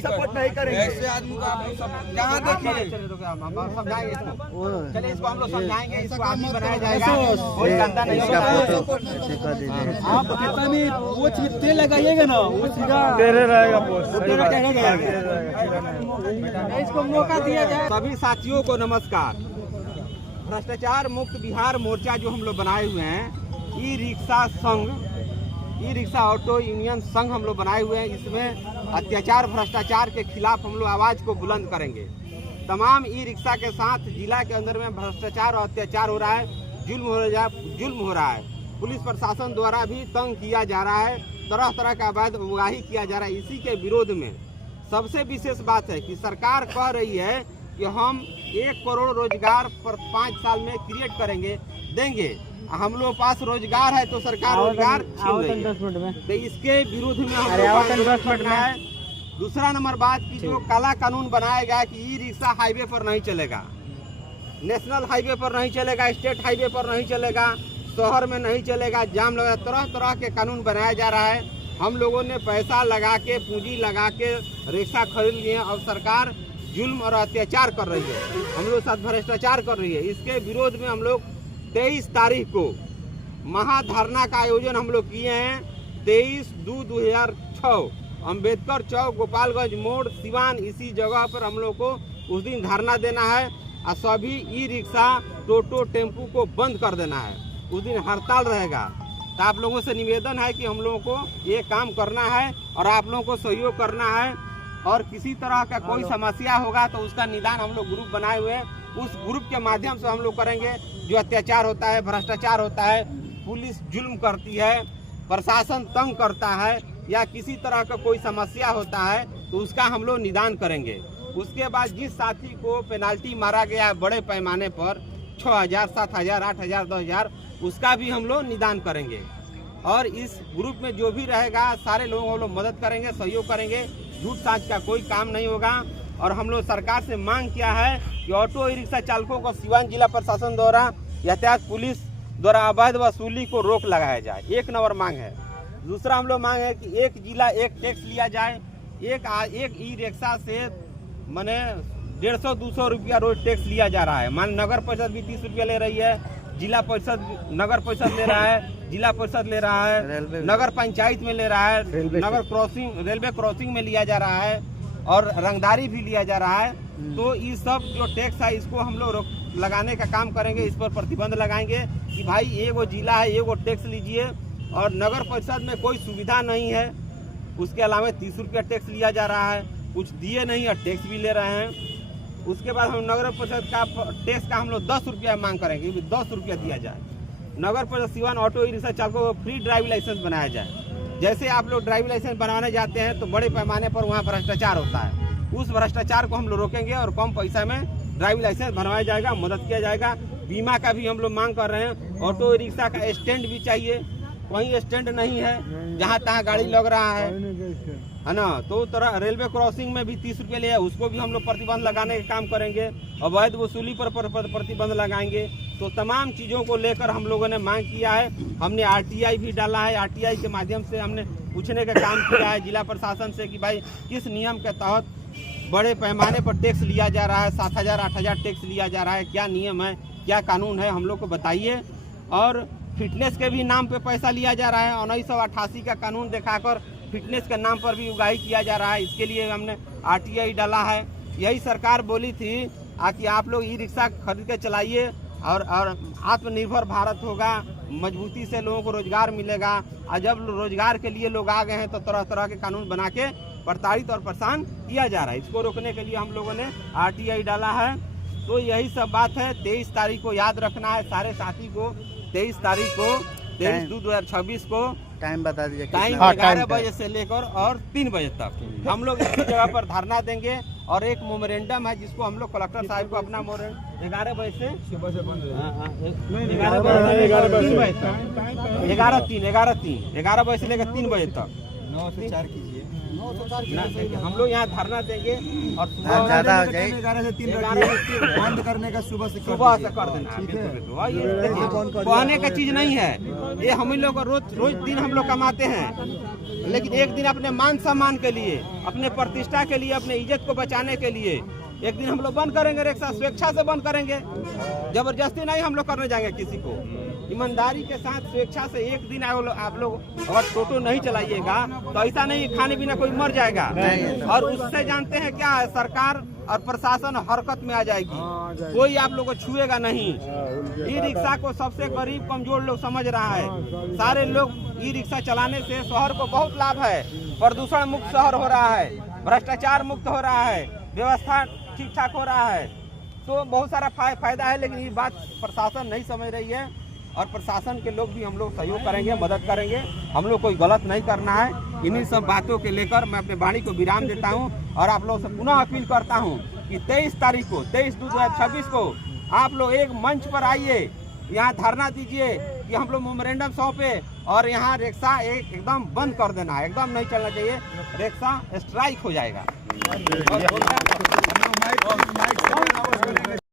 Support नहीं करेंगे। ऐसे आदमी को आप लोग सब जहाँ देखिए चलिए इसको हम लोग समझाएंगे, इसको आदमी बनाया जाएगा, कोई गंदा नहीं होगा। आप खेता में वो चीज तेल लगाइएगा ना, वो सीधा तेरे रहेगा इसको मौका दिया जाए। सभी साथियों को नमस्कार। भ्रष्टाचार मुक्त बिहार मोर्चा जो हम लोग बनाए हुए हैं, ई रिक्शा संघ, ई रिक्शा ऑटो यूनियन संघ हम लोग बनाए हुए हैं। इसमें अत्याचार भ्रष्टाचार के खिलाफ हम लोग आवाज को बुलंद करेंगे। तमाम ई रिक्शा के साथ जिला के अंदर में भ्रष्टाचार और अत्याचार हो रहा है, जुल्म हो रहा है। पुलिस प्रशासन द्वारा भी तंग किया जा रहा है, तरह तरह का अवैध उगाही किया जा रहा है। इसी के विरोध में सबसे विशेष बात है कि सरकार कह रही है कि हम 1 करोड़ रोजगार पर 5 साल में क्रिएट करेंगे, देंगे। हम लोग पास रोजगार है तो सरकार रोजगार छीन रही है। तो इसके विरुद्ध में हम लोग करना है। दूसरा नंबर बात की जो काला कानून बनाया गया कि ई रिक्शा हाईवे पर नहीं चलेगा, नेशनल हाईवे पर नहीं चलेगा, स्टेट हाईवे पर नहीं चलेगा, शहर में नहीं चलेगा, जाम लगा, तरह तरह के कानून बनाया जा रहा है। हम लोगों ने पैसा लगा के, पूंजी लगा के रिक्शा खरीद लिए और सरकार जुल्म और अत्याचार कर रही है, हम लोग साथ भ्रष्टाचार कर रही है। इसके विरोध में हम लोग 23 तारीख को महाधरना का आयोजन हम लोग किए हैं। 23/2/2006 अम्बेडकर चौक, गोपालगंज मोड़, सिवान, इसी जगह पर हम लोग को उस दिन धरना देना है और सभी ई रिक्शा, टोटो, टेम्पू को बंद कर देना है। उस दिन हड़ताल रहेगा। तो आप लोगों से निवेदन है कि हम लोगों को ये काम करना है और आप लोगों को सहयोग करना है। और किसी तरह का कोई समस्या होगा तो उसका निदान हम लोग ग्रुप बनाए हुए हैं, उस ग्रुप के माध्यम से हम लोग करेंगे। जो अत्याचार होता है, भ्रष्टाचार होता है, पुलिस जुल्म करती है, प्रशासन तंग करता है या किसी तरह का कोई समस्या होता है तो उसका हम लोग निदान करेंगे। उसके बाद जिस साथी को पेनाल्टी मारा गया है बड़े पैमाने पर 6,000, 7,000, 8,000, 10,000, उसका भी हम लोग निदान करेंगे। और इस ग्रुप में जो भी रहेगा सारे लोगों को हम लोग मदद करेंगे, सहयोग करेंगे। झूठ साझ का कोई काम नहीं होगा। और हम लोग सरकार से मांग किया है कि ऑटो ई रिक्शा चालकों को सिवान जिला प्रशासन द्वारा, यातायात पुलिस द्वारा अवैध वसूली को रोक लगाया जाए, 1 नंबर मांग है। दूसरा हम लोग मांग है कि एक जिला एक टैक्स लिया जाए। एक ई रिक्शा से माने 150-200 रुपया रोज टैक्स लिया जा रहा है। मान नगर परिषद भी 30 रुपया ले रही है, जिला परिषद, नगर परिषद ले रहा है, जिला परिषद ले रहा है, नगर पंचायत में ले रहा है, नगर क्रॉसिंग, रेलवे क्रॉसिंग में लिया जा रहा है और रंगदारी भी लिया जा रहा है। तो ये सब जो टैक्स है इसको हम लोग लगाने का काम करेंगे, इस पर प्रतिबंध लगाएंगे कि भाई ये वो जिला है, ये वो टैक्स लीजिए। और नगर परिषद में कोई सुविधा नहीं है, उसके अलावा 30 रुपया टैक्स लिया जा रहा है, कुछ दिए नहीं और टैक्स भी ले रहे हैं। उसके बाद हम नगर परिषद का टैक्स का हम लोग 10 रुपया मांग करेंगे, 10 रुपया दिया जाए। नगर परिषद सिवान ऑटो ई रिक्शा चालकों को फ्री ड्राइविंग लाइसेंस बनाया जाए। जैसे आप लोग ड्राइविंग लाइसेंस बनाने जाते हैं तो बड़े पैमाने पर वहाँ भ्रष्टाचार होता है, उस भ्रष्टाचार को हम लोग रोकेंगे और कम पैसा में ड्राइविंग लाइसेंस बनवाया जाएगा, मदद किया जाएगा। बीमा का भी हम लोग मांग कर रहे हैं। ऑटो ई रिक्शा का स्टैंड भी चाहिए, वहीं स्टैंड नहीं है, जहाँ तहाँ गाड़ी लग रहा है ना। तो तरह रेलवे क्रॉसिंग में भी 30 रुपये लिया, उसको भी हम लोग प्रतिबंध लगाने का काम करेंगे। अवैध वसूली पर प्रतिबंध लगाएंगे। तो तमाम चीज़ों को लेकर हम लोगों ने मांग किया है। हमने RTI भी डाला है, RTI के माध्यम से हमने पूछने का काम किया है जिला प्रशासन से कि भाई किस नियम के तहत बड़े पैमाने पर टैक्स लिया जा रहा है, 7,000, 8,000 टैक्स लिया जा रहा है, क्या नियम है, क्या कानून है, हम लोग को बताइए। और फिटनेस के भी नाम पे पैसा लिया जा रहा है, 1988 का कानून दिखाकर फिटनेस के नाम पर भी उगाही किया जा रहा है। इसके लिए हमने RTI डाला है। यही सरकार बोली थी कि आप लोग ई रिक्शा खरीद के चलाइए और आत्मनिर्भर भारत होगा, मजबूती से लोगों को रोजगार मिलेगा। और जब रोजगार के लिए लोग आ गए हैं तो तरह तरह के कानून बना के प्रताड़ित और परेशान किया जा रहा है। इसको रोकने के लिए हम लोगों ने RTI डाला है। तो यही सब बात है। 23 तारीख को याद रखना है सारे साथी को। 23 तारीख को 23/2/2026 को टाइम बता दीजिए। टाइम 11 बजे से लेकर और 3 बजे तक हम लोग इसी जगह पर धरना देंगे। और एक मेमोरेंडम है जिसको हम लोग कलेक्टर साहब को अपना 11 बजे से सुबह से 11 बजे से लेकर 3 बजे तक 9 से 4 कीजिए। हम लोग यहाँ धरना देंगे और ज्यादा हो जाए 11 से 3 बंद करने का सुबह से कर देना। ये कहने का चीज नहीं है, ये हम लोग रोज दिन हम लोग कमाते हैं। लेकिन एक दिन अपने मान सम्मान के लिए, अपने प्रतिष्ठा के लिए, अपने इज्जत को बचाने के लिए एक दिन हम लोग बंद करेंगे रिक्शा, स्वेच्छा से बंद करेंगे, जबरदस्ती नहीं हम लोग करने जाएंगे किसी को। ईमानदारी के साथ स्वेच्छा से एक दिन आप लोग अगर टोटो नहीं चलाइएगा तो ऐसा नहीं खाने बिना कोई मर जाएगा, और उससे जानते हैं क्या है, सरकार और प्रशासन हरकत में आ जाएगी, कोई आप लोग को छुएगा नहीं। ई रिक्शा को सबसे गरीब कमजोर लोग समझ रहा है। सारे लोग ई रिक्शा चलाने से शहर को बहुत लाभ है, प्रदूषण मुक्त शहर हो रहा है, भ्रष्टाचार मुक्त हो रहा है, व्यवस्था ठीक ठाक हो रहा है, तो बहुत सारा फायदा है। लेकिन ये बात प्रशासन नहीं समझ रही है, और प्रशासन के लोग भी हम लोग सहयोग करेंगे, मदद करेंगे। हम लोग कोई गलत नहीं करना है। इन्हीं सब बातों के लेकर मैं अपने वाणी को विराम देता हूं, और आप लोगों से पुनः अपील करता हूं कि 23 तारीख को 23/2/2026 को आप लोग एक मंच पर आइए, यहाँ धरना दीजिए कि हम लोग मेमोरेंडम सौंपे, और यहाँ रिक्शा एकदम बंद कर देना है, एकदम नहीं चलना चाहिए, रिक्शा स्ट्राइक हो जाएगा।